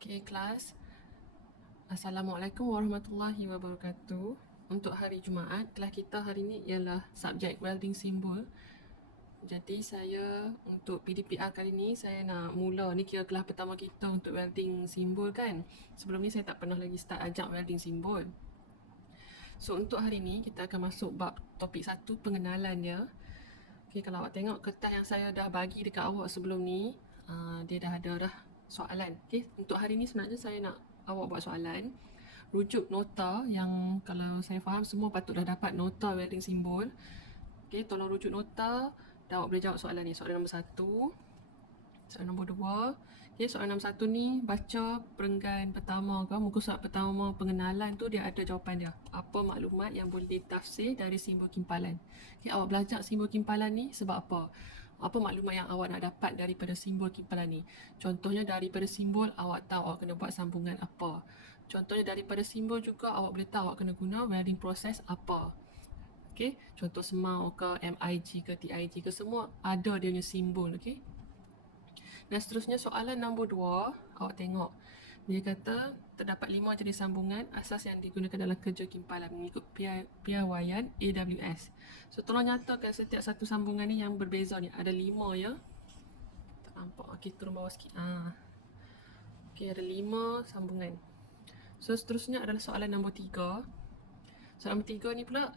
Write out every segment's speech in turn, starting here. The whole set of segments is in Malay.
Okay, kelas. Assalamualaikum warahmatullahi wabarakatuh. Untuk hari Jumaat, kelas kita hari ini ialah subjek welding simbol. Jadi saya untuk PDPR kali ni saya nak mula, ni kira kelas pertama kita untuk welding simbol kan. Sebelum ni saya tak pernah lagi start ajak welding simbol. So untuk hari ni kita akan masuk bab topik 1, pengenalan dia. Okay, kalau awak tengok kertas yang saya dah bagi dekat awak sebelum ni, dia dah ada dah soalan. Okay, untuk hari ni sebenarnya saya nak awak buat soalan. Rujuk nota yang kalau saya faham semua patut dah dapat nota welding simbol. Okay, tolong rujuk nota dan awak boleh jawab soalan ni. Soalan nombor 1. Soalan nombor 2. Okay, soalan nombor 1 ni baca perenggan pertama ke, muka surat pertama pengenalan tu dia ada jawapan dia. Apa maklumat yang boleh ditafsir dari simbol kimpalan. Okay, awak belajar simbol kimpalan ni sebab apa? Apa maklumat yang awak nak dapat daripada simbol kimpalan ni? Contohnya daripada simbol awak tahu awak kena buat sambungan apa. Contohnya daripada simbol juga awak boleh tahu awak kena guna welding proses apa. Okay, contoh semau ke, MIG ke, TIG ke, semua ada dia punya simbol. Okay. Dan seterusnya soalan nombor 2, awak tengok. Dia kata terdapat 5 jenis sambungan asas yang digunakan dalam kerja kimpalan mengikut piawaian AWS. So tolong nyatakan setiap satu sambungan ni yang berbeza ni. Ada 5 ya. Tak nampak. Okey, turun bawah sikit. Okey, ada 5 sambungan. So seterusnya adalah soalan nombor 3. Soalan nombor 3 ni pula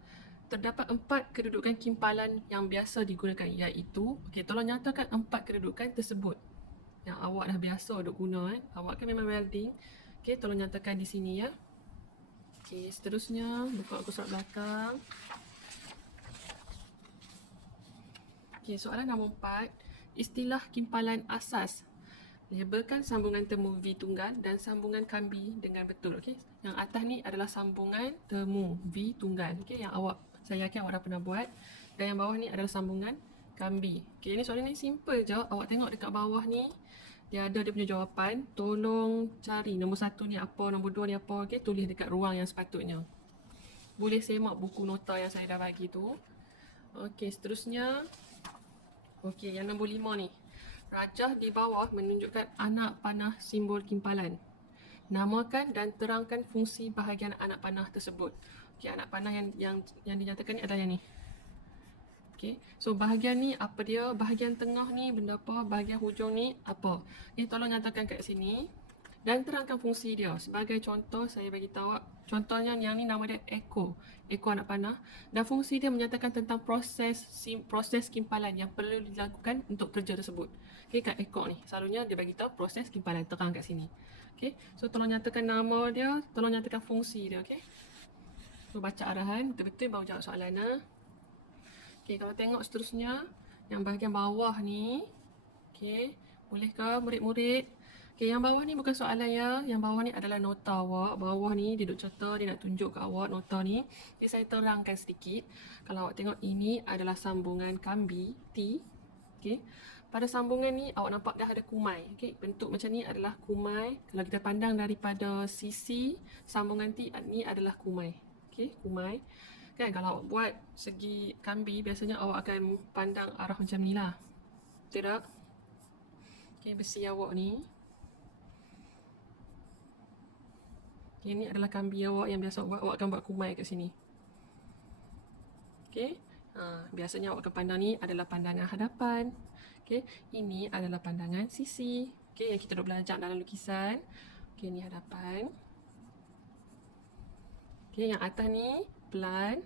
terdapat 4 kedudukan kimpalan yang biasa digunakan, iaitu, okey, tolong nyatakan 4 kedudukan tersebut yang awak dah biasa duk guna. Awak kan memang welding. Okey, tolong nyatakan di sini ya. Okey, seterusnya buka buku surat belakang. Okey, soalan nombor 4. Istilah kimpalan asas. Labelkan sambungan temu V tunggal dan sambungan kambi dengan betul. Okey, yang atas ni adalah sambungan temu V tunggal. Okey, yang saya yakin awak dah pernah buat. Dan yang bawah ni adalah sambungan kambi. Okey, ni soalan ni simple je. Awak tengok dekat bawah ni, dia ada dia punya jawapan. Tolong cari nombor 1 ni apa, nombor 2 ni apa. Okey, tulis dekat ruang yang sepatutnya. Boleh semak buku nota yang saya dah bagi tu. Okey, seterusnya. Okey, yang nombor 5 ni. Rajah di bawah menunjukkan anak panah simbol kimpalan. Namakan dan terangkan fungsi bahagian anak panah tersebut. Okey, anak panah yang dinyatakan ni adalah yang ni. Okey, so bahagian ni apa dia? Bahagian tengah ni benda apa? Bahagian hujung ni apa? Ni tolong nyatakan kat sini dan terangkan fungsi dia. Sebagai contoh, saya bagi tahu, contohnya yang ni nama dia Echo anak panah, dan fungsi dia menyatakan tentang proses kimpalan yang perlu dilakukan untuk kerja tersebut. Okey, kat Echo ni selalunya dia bagi tahu proses kimpalan, terang kat sini. Okey, so tolong nyatakan nama dia, tolong nyatakan fungsi dia. Okey, so baca arahan betul-betul baru jawab soalan. Okey, kalau tengok seterusnya yang bahagian bawah ni, okey, bolehkah murid-murid? Okey, yang bawah ni bukan soalan ya. Yang bawah ni adalah nota awak. Bawah ni dia duk cerita, dia nak tunjuk ke awak nota ni. Jadi saya terangkan sedikit. Kalau awak tengok, ini adalah sambungan kambi T. Okey. Pada sambungan ni awak nampak dah ada kumai. Okey, bentuk macam ni adalah kumai. Kalau kita pandang daripada sisi sambungan T ni adalah kumai. Okey, kumai. Kan kalau awak buat segi kambi, biasanya awak akan pandang arah macam ni lah. Betul tak? Okay, besi awak ni. Okay, ni adalah kambi awak yang biasa awak akan buat kumai kat sini. Okay, biasanya awak akan pandang ni adalah pandangan hadapan. Okay, ini adalah pandangan sisi. Okay, yang kita dah belajar dalam lukisan. Okay, ni hadapan. Okay, yang atas ni pelan.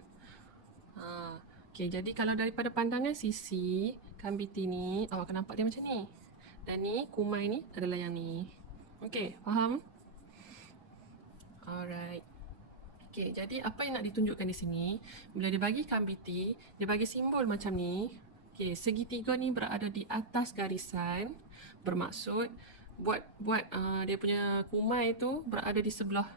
Okay, jadi kalau daripada pandangan sisi kambi T ni, awak akan nampak dia macam ni. Dan ni, kumai ni adalah yang ni. Okay, faham? Alright. Okay, jadi apa yang nak ditunjukkan di sini, bila dia bagi kambi T, dia bagi simbol macam ni. Okay, segitiga ni berada di atas garisan, bermaksud buat dia punya kumai tu berada di sebelah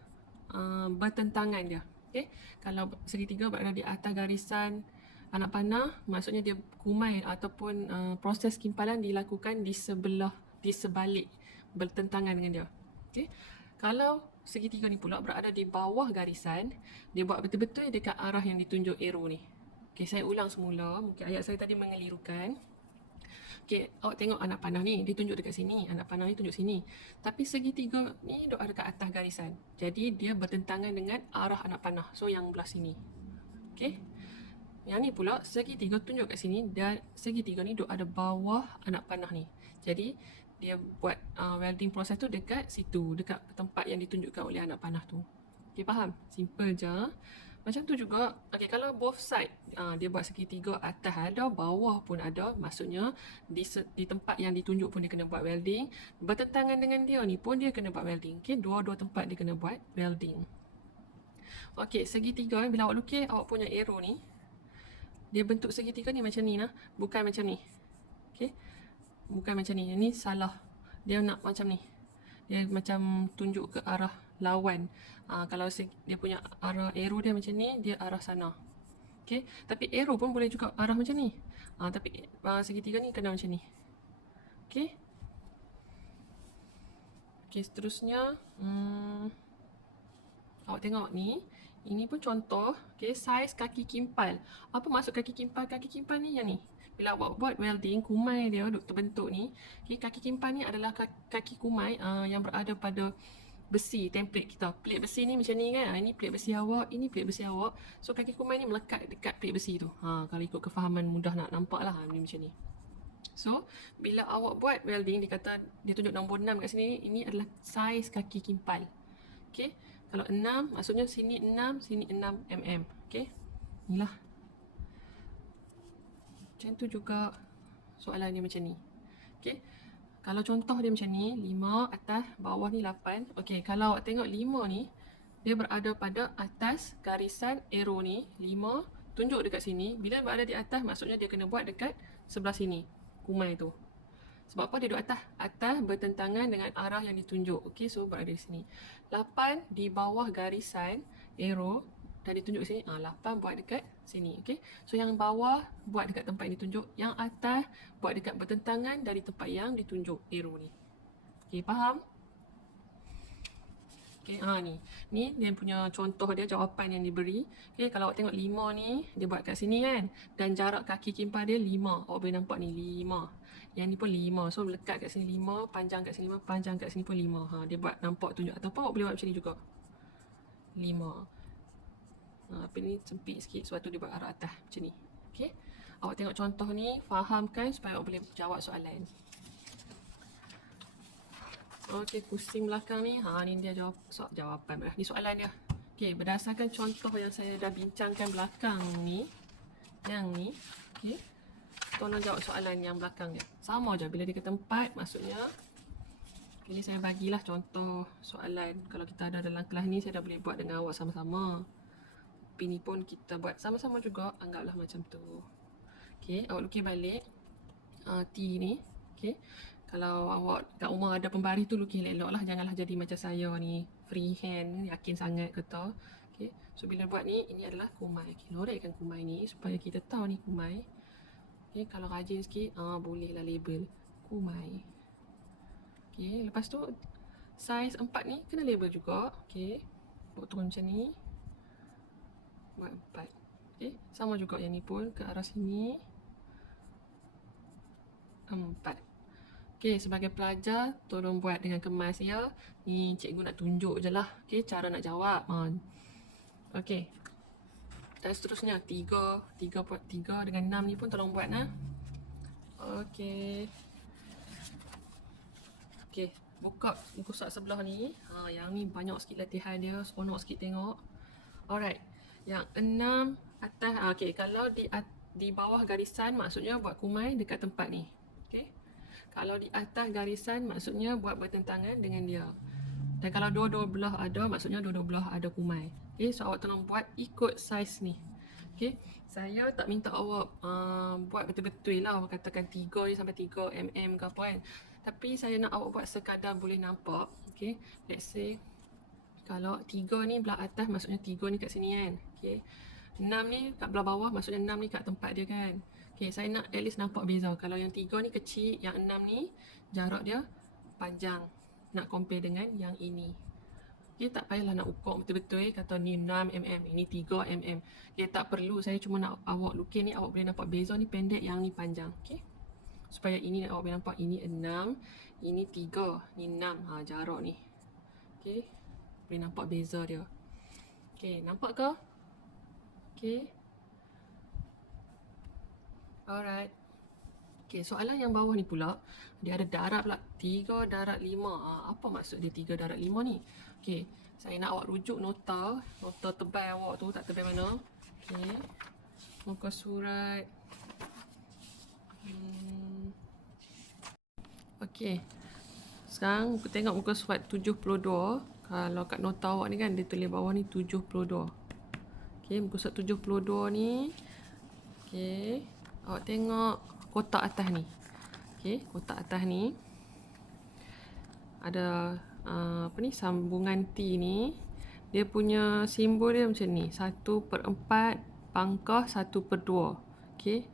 bertentangan dia. Okay, kalau segitiga berada di atas garisan anak panah, maksudnya dia kumai ataupun proses kimpalan dilakukan di sebalik, bertentangan dengan dia. Okay, kalau segitiga ni pula berada di bawah garisan, dia buat betul-betul dekat arah yang ditunjuk arrow ni. Okay, saya ulang semula, mungkin ayat saya tadi mengelirukan. Okay, awak tengok anak panah ni, dia tunjuk dekat sini. Anak panah ni tunjuk sini. Tapi segitiga ni duk ada kat atas garisan. Jadi dia bertentangan dengan arah anak panah. So yang belah sini. Okay. Yang ni pula segitiga tunjuk kat sini dan segitiga ni duk ada bawah anak panah ni. Jadi dia buat welding proses tu dekat situ, dekat tempat yang ditunjukkan oleh anak panah tu. Okay, faham? Simple je. Macam tu juga, okay, kalau both side dia buat segitiga, atas ada, bawah pun ada, maksudnya di tempat yang ditunjuk pun dia kena buat welding, bertentangan dengan dia ni pun dia kena buat welding. Okay, dua-dua tempat dia kena buat welding. Okay, segitiga, bila awak lukis awak punya arrow ni, dia bentuk segitiga ni macam ni lah, bukan macam ni. Okay, bukan macam ni, ini salah. Dia nak macam ni, dia macam tunjuk ke arah lawan. Kalau dia punya arah arrow dia macam ni, dia arah sana. Okay, tapi arrow pun boleh juga arah macam ni. Tapi segitiga ni kena macam ni. Okay. Okay, seterusnya awak tengok ni, ini pun contoh. Okay, saiz kaki kimpal. Apa maksud kaki kimpal? Kaki kimpal ni yang ni. Bila awak buat welding, kumai dia duk terbentuk ni. Okay, kaki kimpal ni adalah kaki kumai yang berada pada besi, template kita. Plate besi ni macam ni kan. Ini plate besi awak, ini plate besi awak. So kaki kumai ni melekat dekat plate besi tu. Kalau ikut kefahaman mudah nak nampak lah ni macam ni. So bila awak buat welding, dia kata dia tunjuk nombor 6 kat sini. Ini adalah saiz kaki kimpal. Okay, kalau 6 maksudnya sini 6, sini 6 mm. Okay, inilah. Macam tu juga soalan dia macam ni. Okay, kalau contoh dia macam ni, 5 atas, bawah ni 8. Okay, kalau awak tengok 5 ni, dia berada pada atas garisan arrow ni. 5 tunjuk dekat sini. Bila berada di atas, maksudnya dia kena buat dekat sebelah sini, kumai tu. Sebab apa dia duduk atas? Atas bertentangan dengan arah yang ditunjuk. Okay, so berada di sini. 8 di bawah garisan arrow dan ditunjuk sini. 8 buat dekat sini. Okay, so yang bawah buat dekat tempat yang ditunjuk, yang atas buat dekat bertentangan dari tempat yang ditunjuk arrow ni. Okay, faham? Okay, ni dia punya contoh dia, jawapan yang diberi. Okay, kalau awak tengok 5 ni, dia buat kat sini kan. Dan jarak kaki kimpal dia 5. Awak boleh nampak ni 5. Yang ni pun 5. So lekat kat sini 5, panjang kat sini 5, panjang kat sini pun 5. Dia buat nampak tunjuk. Ataupun awak boleh buat macam ni juga. 5. Tapi ni sempit sikit, sebab tu dia buat arah atas macam ni. Okay, awak tengok contoh ni, fahamkan supaya awak boleh jawab soalan. Okay, pusing belakang ni. Ni dia jawapan. Ni soalan dia. Okay, berdasarkan contoh yang saya dah bincangkan belakang ni, yang ni, okay, tolong jawab soalan yang belakang dia. Sama je, bila dia kata 4, maksudnya ini saya bagilah contoh soalan. Kalau kita ada dalam kelas ni, saya dah boleh buat dengan awak sama-sama. Tapi ni pun kita buat sama-sama juga, anggaplah macam tu. Okay, awak lukis balik T ni. Okay, kalau awak kat rumah ada pembaris tu, lukis elok-elok lah. Janganlah jadi macam saya ni, free hand, yakin sangat kata. Okay, so bila buat ni, ini adalah kumai. Okay, lorekkan kumai ni supaya kita tahu ni kumai. Okay, kalau rajin sikit, bolehlah label kumai. Okay, lepas tu saiz 4 ni kena label juga. Okay, buat turun macam ni, buat 4. Okay, sama juga yang ni pun ke arah sini 4. Okay, sebagai pelajar tolong buat dengan kemas ya. Ni cikgu nak tunjuk je lah. Okay, cara nak jawab. Okay, dan seterusnya 3 dengan 6 ni pun tolong buat lah. Okay. Okay, buka buku surat sebelah ni. Yang ni banyak sikit latihan dia, seronok sikit tengok. Alright, yang 6 atas. Okay, kalau di bawah garisan maksudnya buat kumai dekat tempat ni. Okay, kalau di atas garisan maksudnya buat bertentangan dengan dia. Dan kalau dua-dua belah ada, maksudnya dua-dua belah ada kumai. Okay, so awak tolong buat ikut saiz ni. Okay, saya tak minta awak buat betul-betul lah. Awak katakan 3 ni sampai 3 mm ke apa kan. Tapi saya nak awak buat sekadar boleh nampak. Okay, let's say kalau 3 ni belah atas, maksudnya 3 ni kat sini kan. Okay, 6 ni kat belah bawah, maksudnya 6 ni kat tempat dia kan. Okay, saya nak at least nampak beza. Kalau yang 3 ni kecil, yang 6 ni jarak dia panjang. Nak compare dengan yang ini. Okay, tak payahlah nak ukur betul-betul kata ni 6 mm, ini 3 mm. Okay, tak perlu. Saya cuma nak awak lukis ni, awak boleh nampak beza ni pendek, yang ni panjang. Okay, Supaya ini awak boleh nampak ini 6, ini 3, ni 6. Jarak ni. Okey. Boleh nampak beza dia. Okey, nampak ke? Okey. Alright. Okey, soalan yang bawah ni pula, dia ada darab pula 3 darab 5. Apa maksud dia 3 darab 5 ni? Okey, saya nak awak rujuk nota tebal awak tu, tak tebal mana. Okey. Muka surat. Okey. Sekarang tengok muka surat 72. Kalau kat nota awak ni kan, dia tulis bawah ni 72. Okey, muka surat 72 ni. Okey. Awak tengok kotak atas ni. Okey, kotak atas ni ada apa ni, sambungan T ni. Dia punya simbol dia macam ni. 1/4 pangkah 1/2. Okey.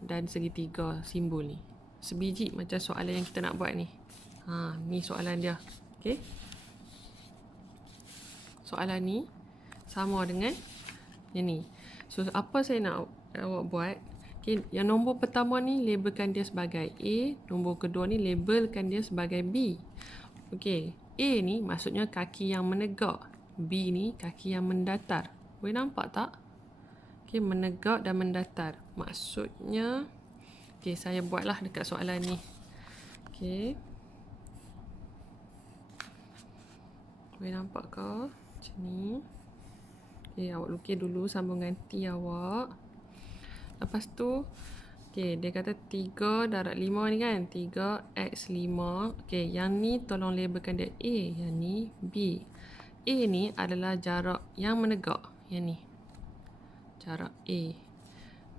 Dan segitiga simbol ni. Sebiji macam soalan yang kita nak buat ni. Ni soalan dia. Okey. Soalan ni sama dengan yang ni. So, apa saya nak awak buat? Okay, yang nombor pertama ni labelkan dia sebagai A. Nombor kedua ni labelkan dia sebagai B. Okey, A ni maksudnya kaki yang menegak. B ni kaki yang mendatar. Boleh nampak tak? Okey, menegak dan mendatar. Maksudnya, okey, saya buatlah dekat soalan ni. Okey. Boleh nampak ke? Macam ni. Okey, awak lukis dulu sambungan T awak. Lepas tu, okey, dia kata 3 darab 5 ni kan. 3x5. Okey, yang ni tolong labelkan dia A. Yang ni B. A ni adalah jarak yang menegak. Yang ni. Jarak A.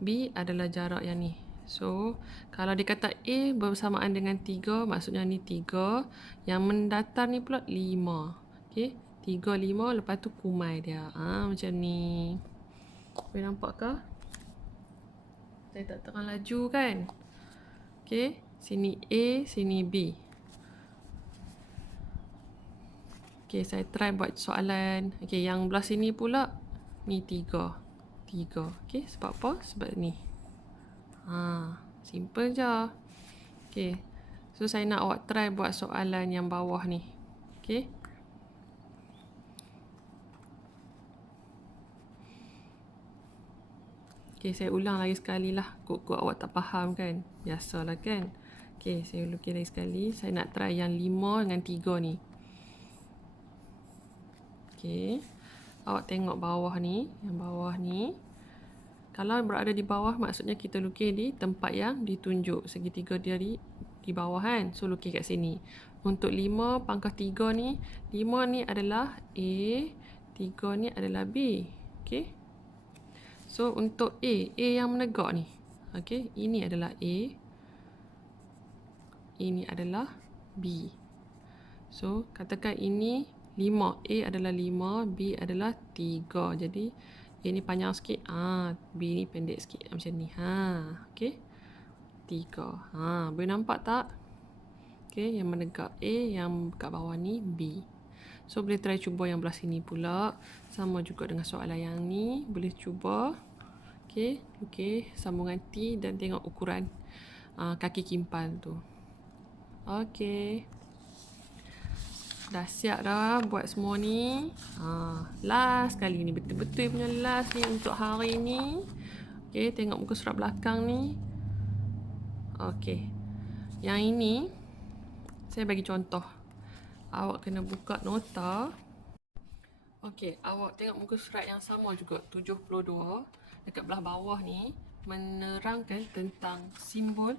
B adalah jarak yang ni. So, kalau dia kata A bersamaan dengan 3, maksudnya ni 3. Yang mendatar ni pula 5. Okey, 3, 5, lepas tu kumai dia. Macam ni. Boleh nampak ke? Saya tak terang laju kan? Okey, sini A, sini B. Okey, saya try buat soalan. Okey, yang belah sini pula ni 3. 3. Okey, sebab apa? Sebab ni. Simple je. Okey. So, saya nak awak try buat soalan yang bawah ni. Okey. Okey, saya ulang lagi sekali lah. Kok awak tak faham kan? Biasalah kan? Okey, saya lukis lagi sekali. Saya nak try yang 5 dengan 3 ni. Okey. Awak tengok bawah ni. Yang bawah ni. Kalau berada di bawah, maksudnya kita lukis di tempat yang ditunjuk. Segitiga dia di bawah kan? So, lukis kat sini. Untuk 5 pangkah 3 ni. 5 ni adalah A. 3 ni adalah B. Okey. So, untuk A yang menegak ni. Okey, ini adalah A. Ini adalah B. So, katakan ini 5. A adalah 5, B adalah 3. Jadi, A ni panjang sikit. B ni pendek sikit. Macam ni. Okey. 3. Boleh nampak tak? Okey, yang menegak A, yang kat bawah ni B. So, boleh try cuba yang belah sini pula. Sama juga dengan soalan yang ni. Boleh cuba. Okey, sambungan T dan tengok ukuran kaki kimpal tu. Okey. Dah siap dah buat semua ni. Last kali ni. Betul-betul punya last ni untuk hari ni. Okey, tengok muka surat belakang ni. Okey. Yang ini, saya bagi contoh. Awak kena buka nota. Okey, awak tengok muka surat yang sama juga, 72. Dekat belah bawah ni, menerangkan tentang simbol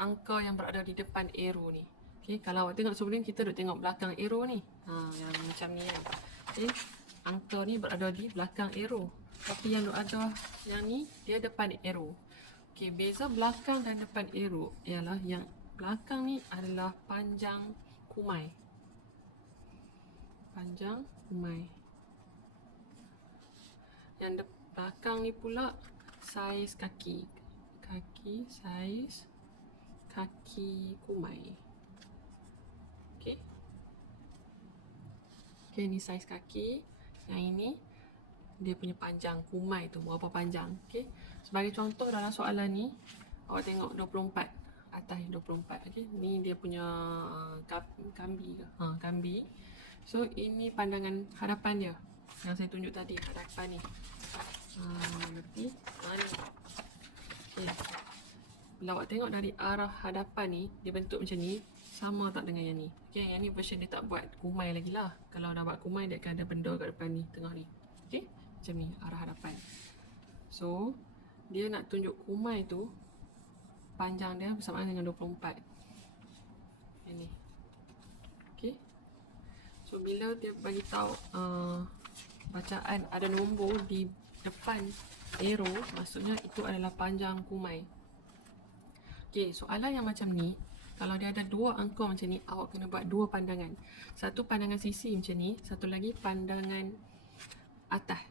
angka yang berada di depan arrow ni. Okey, kalau awak tengok sebelum ni, kita duk tengok belakang arrow ni. Yang macam ni kan. Okey, angka ni berada di belakang arrow. Tapi yang duk ada yang ni, dia depan arrow. Okey, beza belakang dan depan arrow ialah yang belakang ni adalah panjang kumai. Panjang kumai. Yang belakang ni pula saiz kaki. Saiz kaki kumai. Okey. Okey, ni saiz kaki. Yang ini dia punya panjang kumai tu, berapa panjang. Okey. Sebagai contoh dalam soalan ni, Awak tengok 24. Atas 24. Okey. Ni dia punya kambi ke? Kambi. So ini pandangan hadapan dia. Yang saya tunjuk tadi, hadapan ni. Berarti ni. Okey. Bila awak tengok dari arah hadapan ni, dia bentuk macam ni, sama tak dengan yang ni? Okey, yang ni version dia tak buat kumai lagi lah. Kalau dah buat kumai, dia akan ada benda kat depan ni, tengah ni. Okey, macam ni arah hadapan. So, dia nak tunjuk kumai tu, panjang dia bersamaan dengan 24. Yang ni. Okey. So, bila dia bagi tahu bacaan ada nombor di depan arrow, maksudnya itu adalah panjang kumai. Okey, soalan yang macam ni, kalau dia ada dua angka macam ni, awak kena buat dua pandangan. Satu pandangan sisi macam ni, satu lagi pandangan atas.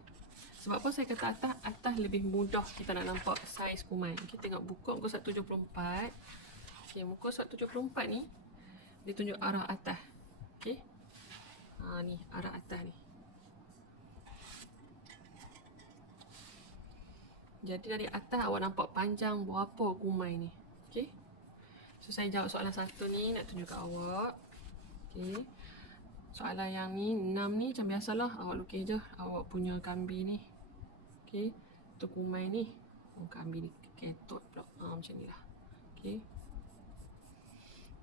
Sebab apa saya kata atas? Atas lebih mudah kita nak nampak saiz kumai. Okey, tengok buku muka surat 74. Okey, muka surat 74 ni, dia tunjuk arah atas. Okey. Ni arah atas ni. Jadi dari atas awak nampak panjang berapa kumai ni. Okey. So saya jawab soalan satu ni, nak tunjuk kat awak. Okey. Soalan yang ni 6 ni macam biasalah, awak lukis je awak punya kambi ni. Okey. Tu kumai ni. Kambi ni ketot pula. Macam ni lah. Okey.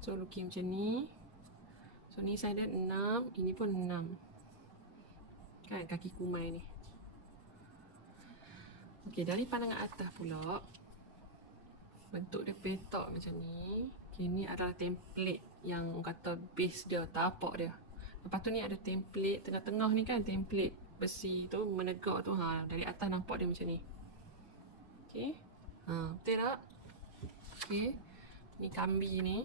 So lukis macam ni. So ni saya ada 6, ini pun 6. Kan kaki kumai ni. Okey, dari pandangan atas pula, bentuk dia petak macam ni. Okey, ni adalah template yang kata base dia, tapak dia. Lepas tu ni ada template tengah-tengah ni kan, template besi tu menegak tu. Dari atas nampak dia macam ni. Okey. Betul tak? Okey. Ni kambi ni.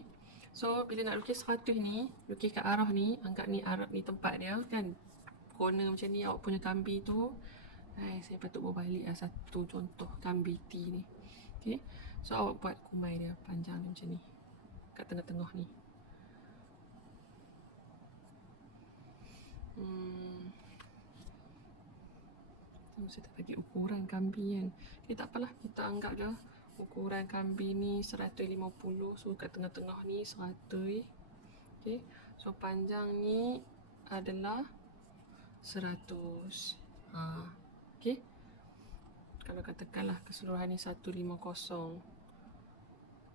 So bila nak lukis 100 ni, lukis kat arah ni, angkat ni arah ni tempat dia kan. Corner macam ni awak punya kambi tu. Saya patut berbalik satu contoh kambi T ni. Okey. So awak buat kumai dia panjang dia macam ni. Kat tengah-tengah ni. Saya tak bagi ukuran kambi kan. Okay, tak apalah, kita anggap je ukuran kambi ni 150. So kat tengah-tengah ni 100. Okay. So panjang ni adalah 100. Okay. Kalau katakanlah keseluruhan ni 150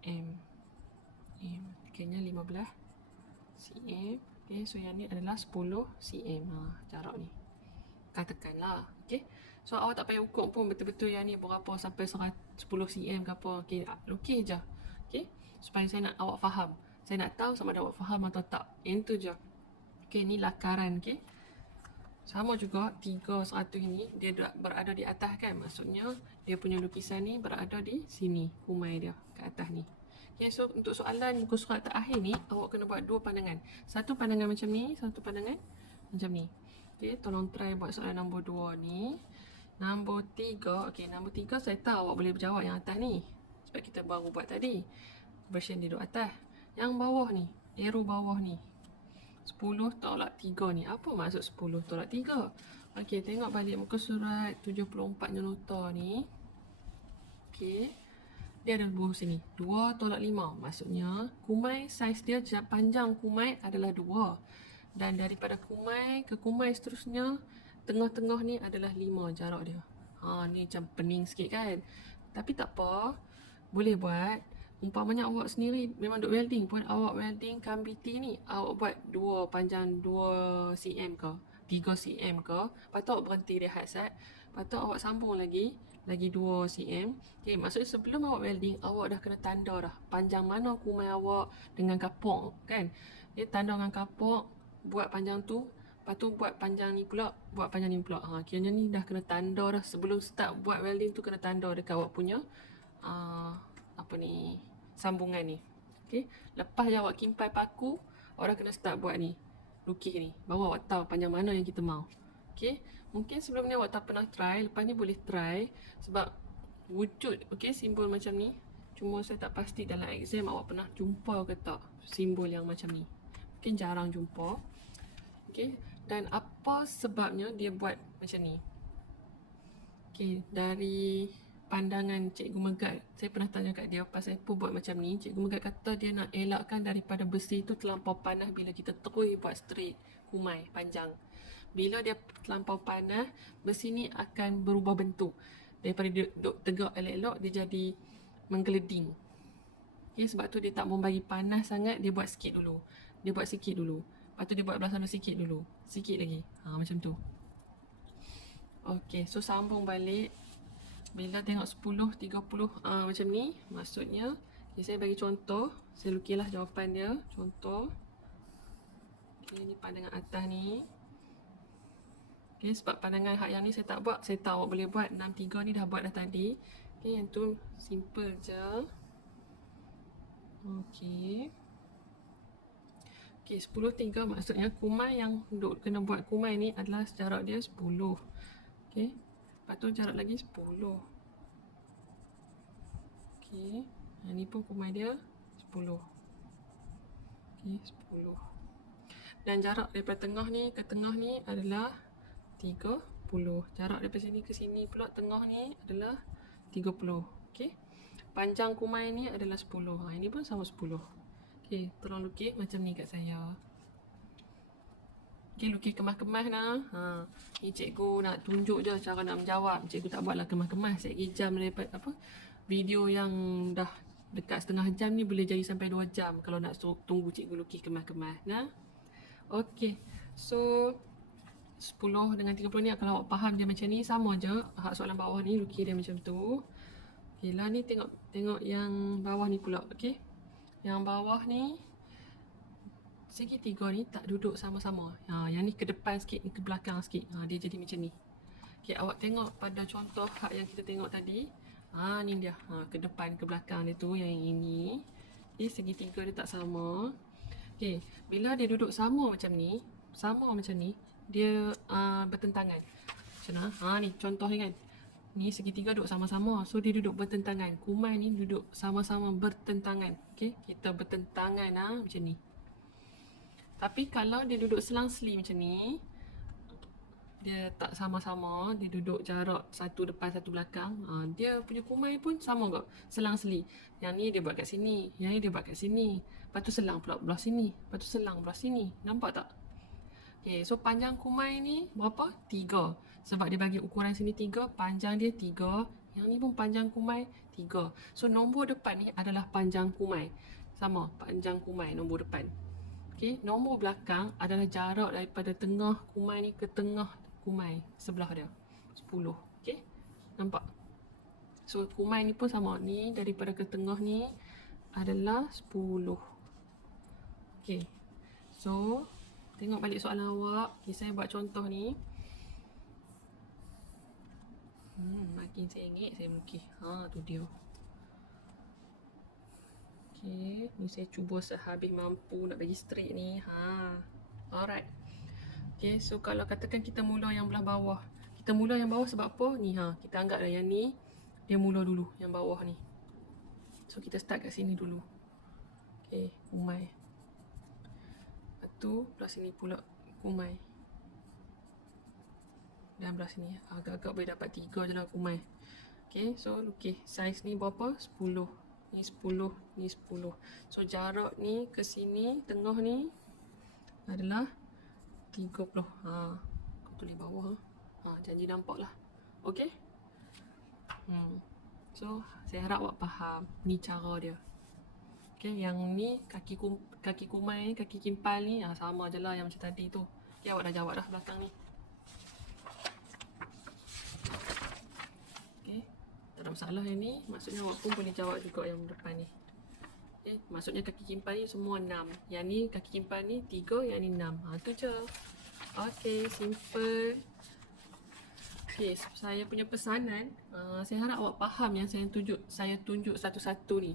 M. Kayaknya 15 cm. Okay, so yang ni adalah 10 cm. Jarak ni. Katakanlah. Okay. So awak tak payah ukur pun betul-betul yang ni berapa sampai 10 cm ke apa. Okay, lukis je. Okay. Supaya saya nak awak faham. Saya nak tahu sama ada awak faham atau tak. Yang tu je. Okay, ni lakaran. Okay. Sama juga 300 ni dia berada di atas kan. Maksudnya dia punya lukisan ni berada di sini. Kumai dia kat atas ni. Okay, so untuk soalan muka surat terakhir ni, awak kena buat dua pandangan. Satu pandangan macam ni, satu pandangan macam ni. Okay, tolong try buat soalan nombor 2 ni. Nombor 3, okay, nombor 3 saya tahu awak boleh jawab yang atas ni. Sebab kita baru buat tadi. Version dia duduk atas. Yang bawah ni, arrow bawah ni. 10 tolak 3 ni. Apa maksud 10 tolak 3? Okey, tengok balik muka surat 74 nota ni. Okey. Dia ada buah sini. 2 tolak 5. Maksudnya, kumai saiz dia panjang kumai adalah 2. Dan daripada kumai ke kumai seterusnya, tengah-tengah ni adalah 5 jarak dia. Ni macam pening sikit kan. Tapi tak apa. Boleh buat. Umpamanya awak sendiri memang duk welding pun, awak welding kambi T ni, awak buat 2 panjang 2 cm ke 3 cm ke, lepas tu awak berhenti rehat sat, lepas tu awak sambung lagi 2 cm. Okay, maksudnya sebelum awak welding, awak dah kena tanda dah panjang mana kumai awak dengan kapok kan. Tanda dengan kapok, buat panjang tu, lepas tu buat panjang ni pula, buat panjang ni pula. Kiranya ni dah kena tanda dah sebelum start buat welding tu, kena tanda dekat awak punya sambungan ni. Okey, lepas je awak kimpai paku, awak dah kena start buat ni, lukis ni, baru awak tahu panjang mana yang kita mau. Okey, mungkin sebelum ni awak tak pernah try, lepas ni boleh try sebab wujud simbol macam ni. Cuma saya tak pasti dalam exam awak pernah jumpa ke tak simbol yang macam ni. Mungkin jarang jumpa. Okey, dan apa sebabnya dia buat macam ni? Okey, dari pandangan Cikgu Megat. Saya pernah tanya kat dia pasal apa buat macam ni. Cikgu Megat kata dia nak elakkan daripada besi tu terlampau panas bila kita terus buat straight kumai panjang. Bila dia terlampau panas, besi ni akan berubah bentuk. Daripada dia duduk tegak elok-elok, dia jadi menggeleding. Okay, sebab tu dia tak mau bagi panas sangat, dia buat sikit dulu. Dia buat sikit dulu. Lepas tu dia buat belah sana sikit dulu. Sikit lagi. Macam tu. Okay, so sambung balik. Bila tengok 10, 30 macam ni, maksudnya okay, saya bagi contoh. Saya lukislah jawapan dia. Contoh. Okay, ni pandangan atas ni. Okay, sebab pandangan hak yang ni saya tak buat. Saya tahu awak boleh buat. 63 ni dah buat dah tadi. Okay, yang tu simple je. Okay. Okay, 10, 3 maksudnya kumai yang duk kena buat kumai ni adalah jarak dia 10. Okay. Lepas tu jarak lagi 10. Okay. Yang ni pun kumai dia 10. Okay, 10. Dan jarak daripada tengah ni ke tengah ni adalah 30. Jarak daripada sini ke sini pula tengah ni adalah 30. Okay. Panjang kumai ni adalah 10. Ini pun sama 10. Okay, tolong lukis macam ni kat saya. Okay, lukis kemas-kemas lah. Ni cikgu nak tunjuk je cara nak menjawab. Cikgu tak buatlah kemas-kemas. Saya jam daripada video yang dah dekat setengah jam ni boleh jadi sampai 2 jam kalau nak tunggu cikgu lukis kemas-kemas. Okay, so 10 dengan 30 ni kalau awak faham dia macam ni, sama je. Hak soalan bawah ni lukis dia macam tu. Okay lah, ni tengok yang bawah ni pula. Okay, yang bawah ni segitiga ni tak duduk sama-sama. Yang ni ke depan sikit, ni ke belakang sikit. Dia jadi macam ni. Okay, awak tengok pada contoh hak yang kita tengok tadi. Ni dia. Ke depan, ke belakang dia tu, yang ini. Okay, segitiga dia tak sama. Okay, bila dia duduk sama macam ni, dia bertentangan. Macam mana? Ni contoh ni kan. Ni segitiga duduk sama-sama. So, dia duduk bertentangan. Kumai ni duduk sama-sama bertentangan. Okay, kita bertentangan macam ni. Tapi kalau dia duduk selang-seli macam ni, dia tak sama-sama, dia duduk jarak satu depan satu belakang, dia punya kumai pun sama kok, selang-seli. Yang ni dia buat kat sini, yang ni dia buat kat sini. Lepas tu selang pula belah sini, lepas tu selang belah sini. Nampak tak? Okay, so panjang kumai ni berapa? 3. Sebab dia bagi ukuran sini 3, panjang dia 3. Yang ni pun panjang kumai 3. So nombor depan ni adalah panjang kumai. Sama, panjang kumai nombor depan. Okay, nombor belakang adalah jarak daripada tengah kumai ni ke tengah kumai sebelah dia. 10. Okay, nampak? So kumai ni pun sama. Ni daripada ke tengah ni adalah 10. Okay, so tengok balik soalan awak. Okay, saya buat contoh ni. Makin sengit saya melukis. Tu dia. Okay, ni saya cuba sehabis mampu nak bagi straight ni. Alright. Okay, so kalau katakan kita mula yang belah bawah. Kita mula yang bawah sebab apa? Ni kita anggaplah yang ni dia mula dulu, yang bawah ni. So kita start kat sini dulu. Okay, kumai. Lepas tu belah sini pula kumai. Dan belah sini agak-agak boleh dapat 3 je lah kumai. Okay, so lukis saiz ni berapa? 10. Ni 10, ni 10. So jarak ni ke sini, tengah ni adalah 30. Kau tulis bawah. Janji nampak lah. Okay. So saya harap awak faham ni cara dia. Okay, yang ni kaki kumai, kaki kimpal ni sama je lah yang macam tadi tu. Okay, awak dah jawab dah belakang ni. Tak ada masalah yang ni. Maksudnya awak pun boleh jawab juga yang depan ni. Okay, maksudnya kaki kimpal ni semua 6. Yang ni kaki kimpal ni 3, yang ni 6. Tu je. Okay, simple. Okay, saya punya pesanan, saya harap awak faham yang saya tunjuk satu-satu ni.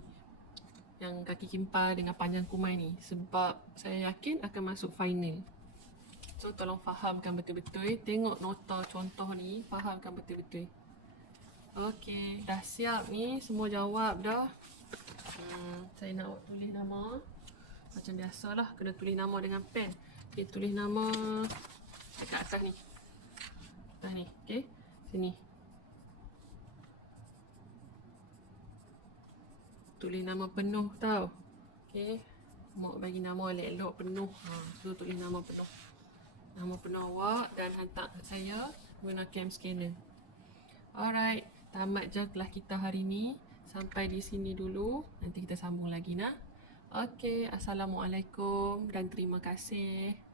Yang kaki kimpal dengan panjang kumai ni. Sebab saya yakin akan masuk final. So, tolong fahamkan betul-betul. Tengok nota contoh ni, fahamkan betul-betul. Okey, dah siap ni, semua jawab dah. Saya nak awak tulis nama. Macam biasalah, kena tulis nama dengan pen. Okey, tulis nama dekat atas ni. Atas ni, okey. Sini. tulis nama penuh tau. Okay. Mak bagi nama elok-elok penuh. So tulis nama penuh. Nama penuh awak dan hantar kat saya guna cam scanner. Alright, tamat je kelas kita hari ni. Sampai di sini dulu. Nanti kita sambung lagi nah. Okay, Assalamualaikum dan terima kasih.